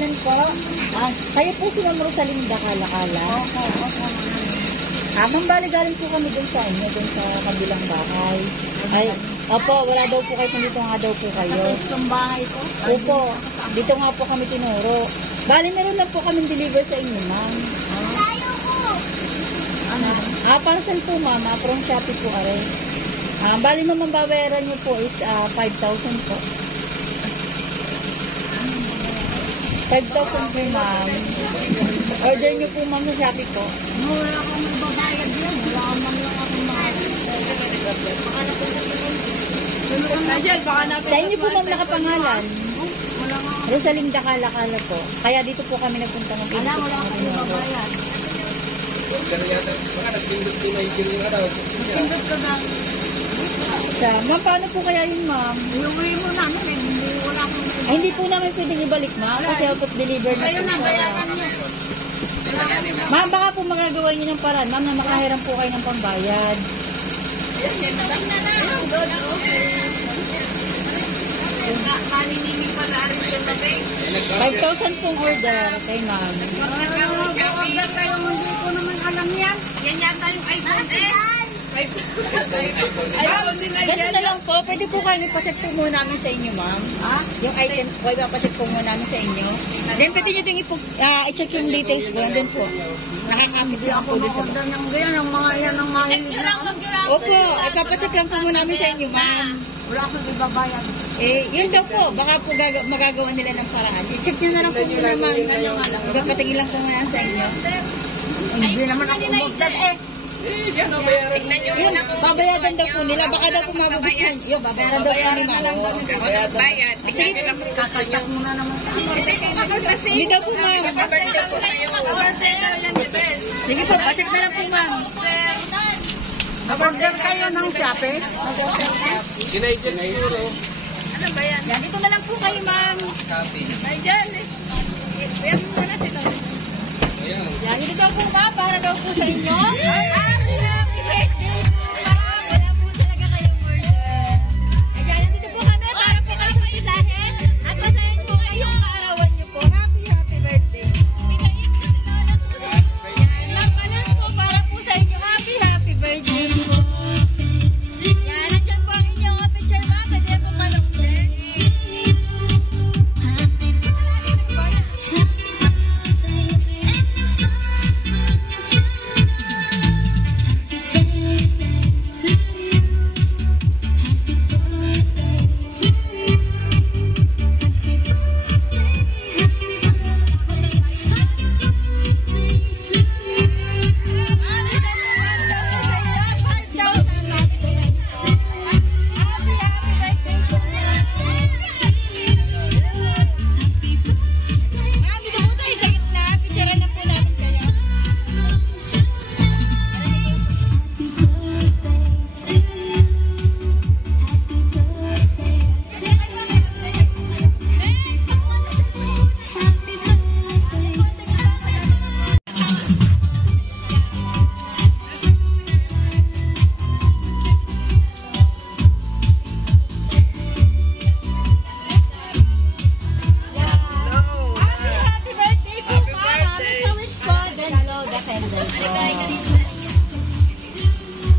kainan po. Kayo po si Ma'am Rosalinda Kalakala. Opo. Ma'am, bali galing po kami dun sa inyo, dun sa kabilang bahay. Ay, opo, wala daw po kayo, dito nga daw po kayo. Sa testong bahay ko. Opo, dito nga po kami tinuro. Bali, meron lang po kami deliver sa inyo, ma'am. Parcel po, ma'am, from Shopee po aray. Bali, ma'am, ang babayaran nyo po is 5,000 po. 5,000 po, ma'am. Order nyo po, ma'am, sa Shopee po. Wala akong magbabayad yan. Wala akong lang akong Sa inyo po, ma'am, nakapangalan. Wala nga. Rosalinda Kalakala po. Kaya dito po kami nagpunta ng Wala akong magbabayad. Baka nagpindot din na yung araw. Pindot ka ba? Ma'am, paano po kaya yun, ma'am? Iuwi mo namin eh. Wala akong Ay, hindi po namin pwedeng ibalik, ma'am. Kasi out deliver na Kayo po na, siya. bayaran niyo. Ma'am, baka po magagawa niyo ng paraan. Ma'am, na makahiram po kayo ng pambayad. Maniningin pa na rin yung babe. 5,000 pong order kay ma'am. Order kayo, hindi ko naman alam yan. Yan yata yung iPhone eh. Ma'am, ganun na lang po. Pwede po kayo ipacheck po muna namin sa inyo, ma'am. Yung items po, ipacheck po muna namin sa inyo. Then, pwede nyo din i-check yung details po. Then po, nakakapit lang po din sa Order ng ganyan, ang mga yan ang mahilig na ako. Opo, ipapacheck lang po muna namin sa inyo, ma'am. Wala akong ibabayad. Yun daw po. Baka po magagawa nila ng paraan. I-check nyo na lang po muna, ma'am. Ipapatingin lang po muna sa inyo. Hindi naman ako umorder eh. Tignan nyo muna kung Babayadan daw po nila. Baka daw po mabubusin. Babayaran daw po ni ma'am. bayad. Sige, Kakaltas mo na naman sa akin. hindi daw po, ma'am. Sige po, pacheck na lang po, ma'am. Order kayo ng Shopee? Sinayjan siguro. Yan, dito na lang po kayo, ma'am. Ayan eh. Ayan mo na sila. Ayan. Yan, dito daw po, ma'am. Para daw po sa inyo. Happy birthday, ma'am. Wala po talaga kayong order. Ayan, dito po kami para po kayo pagpisahin. At masahin po kayong kaarawan niyo po. Happy birthday. Yan, ma'am, panas po para po sa inyo. Happy birthday po. Yan, nandiyan po ang inyong picture, ma'am. Pwede po manood.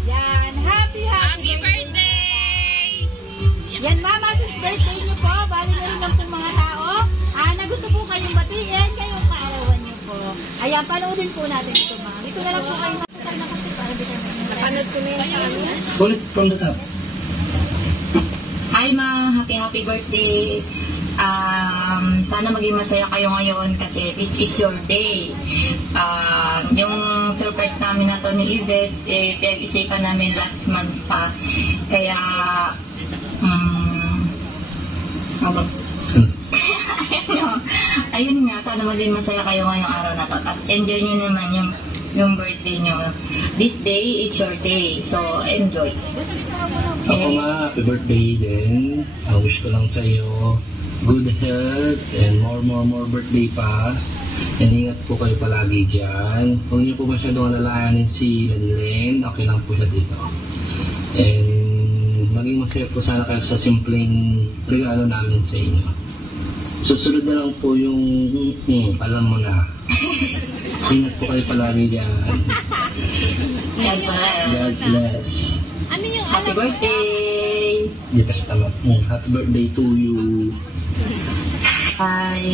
Yan, happy birthday! Yan, mama, since birthday niyo po, bali na rin lang po mga tao. Na gusto po kayong batiin, kayong kaarawan niyo po. Ayan, panoodin po natin ito, ma'am. Ito na lang po kayo matutal na kasi para di kami. Napanood ko na yan sa amin. Ulit from the top. Hi ma, happy birthday. Sana maging masaya kayo ngayon kasi this is your day. Yung surprise namin na to ni Ives, pinag-isipan namin last month pa. Kaya, ayun nga, sana maging masaya kayo ngayong araw na to. Tapos enjoy nyo naman yung birthday nyo. This day is your day, so enjoy. Ako nga, happy birthday din. Wish ko lang sa'yo good health and more birthday pa. And ingat po kayo palagi dyan. Huwag niyo po masyadong alalahanin si Lenlen. Okay lang po siya dito. And maging masaya po sana kayo sa simpleng regalo namin sa inyo. Susunod na lang po yung alam mo na. Ingat po kayo palagi dyan. God bless. God bless. Ano yung Happy birthday! Di pa siya tama. Happy birthday to you. Ay,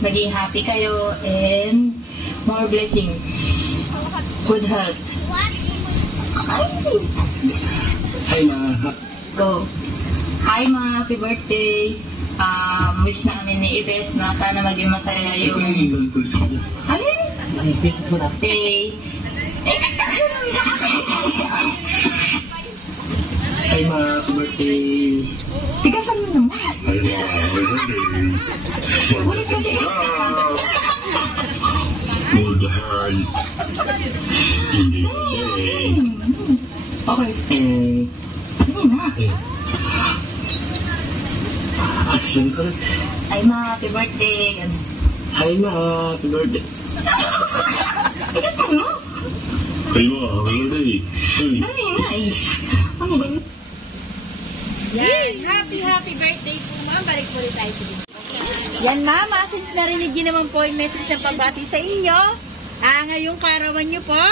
maging happy kayo and more blessings. Good health. Hi ma. Go. Hi ma, happy birthday. Wish namin ni Ibes na sana maging masaya yung... Alin? Birthday. Hi ma, happy birthday. Tigasan mo naman. Hi ma, happy birthday. Ulit kasi. Good heart. Hindi birthday. Okay. Hindi na. Action ko. Ay ma, happy birthday. Hi ma, happy birthday. Tigasan mo. Hi ma, happy birthday. Hey. Ay, nice. Ano ba yun? Yan, happy birthday po ma'am. Balik po rin tayo sa inyo. Yan mama, since narinig niyo naman po yung message ng pagbati sa inyo, ngayong karawan niyo po,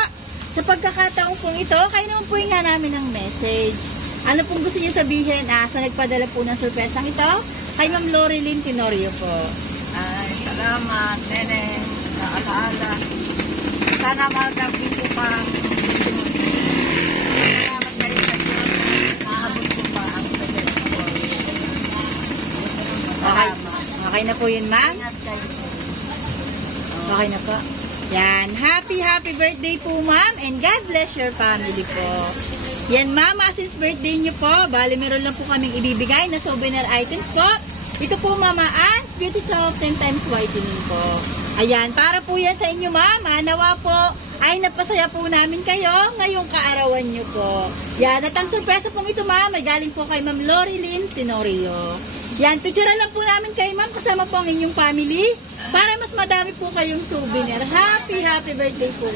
sa pagkakataong pong ito, kayo naman po yung nga namin ng message. Ano pong gusto niyo sabihin sa nagpadala po ng sorpresang ito? Kay Ma'am Loreline Tenorio po. Ay, salamat, nene, sa alaala. Sana magdabi ko pa. Salamat na rin sa Diyos. Maabot ko pa ang tagal ko. Okay, okay na po yun ma'am? Ingat kayo. Okay na po. Yan, happy birthday po ma'am and God bless your family po. Yan mama, since birthday niyo po, bali meron lang po kaming ibibigay na souvenir items po. Ito po mama, as Beauty Soft 10 times whitening po. Ayan, para po yan sa inyo mama, nawa po ay napasaya po namin kayo ngayong kaarawan niyo po. Yan, at ang sorpresa pong ito ma'am, ay galing po kay Ma'am Loreline Tenorio. Yan, picturean lang po namin kay ma'am kasama po ang inyong family para mas madami po kayong souvenir. Happy birthday po.